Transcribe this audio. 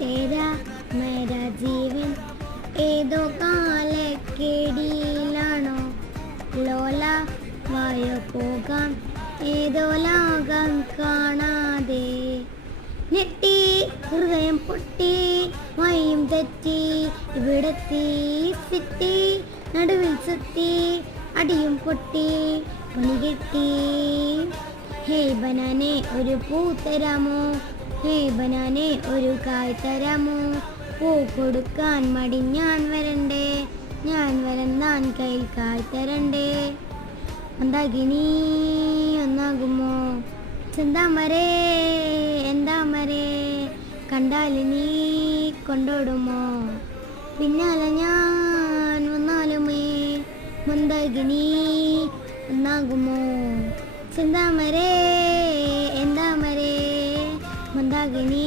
തേരാ മേരാ ജീവൻ ഏതോ കാലക്കെടിയിലാണോ ലോല വായോ പോകാം ഏതോ ലോകം കാണാതെ ഞെട്ടി ഹൃദയം പൊട്ടി വയും തെറ്റി ഇവിടെത്തി സിറ്റി നടുവിൽ സുത്തി അടിയും പൊട്ടി പണി കെട്ടി ഹേ ബനാനെ ഒരു പൂ തരാമോ ഹേ ബനാനെ ഒരു കായ് തരാമോ പൂ കൊടുക്കാൻ മടി ഞാൻ വരണ്ടേ ഞാൻ വരന്താൻ കയ്യിൽ കായ് തരണ്ടേ മന്ദാകിനി ഒന്നാകുമോ ചെന്താമരേ എന്താമരേ കണ്ടാൽ നീ കൊണ്ടോടുമോ പിന്നാലെ ഞാൻ വന്നാലുമേ മന്ദാകിനി ഒന്നാകുമോ ചെന്താമരേ എന്താമരേ മന്ദാകിനി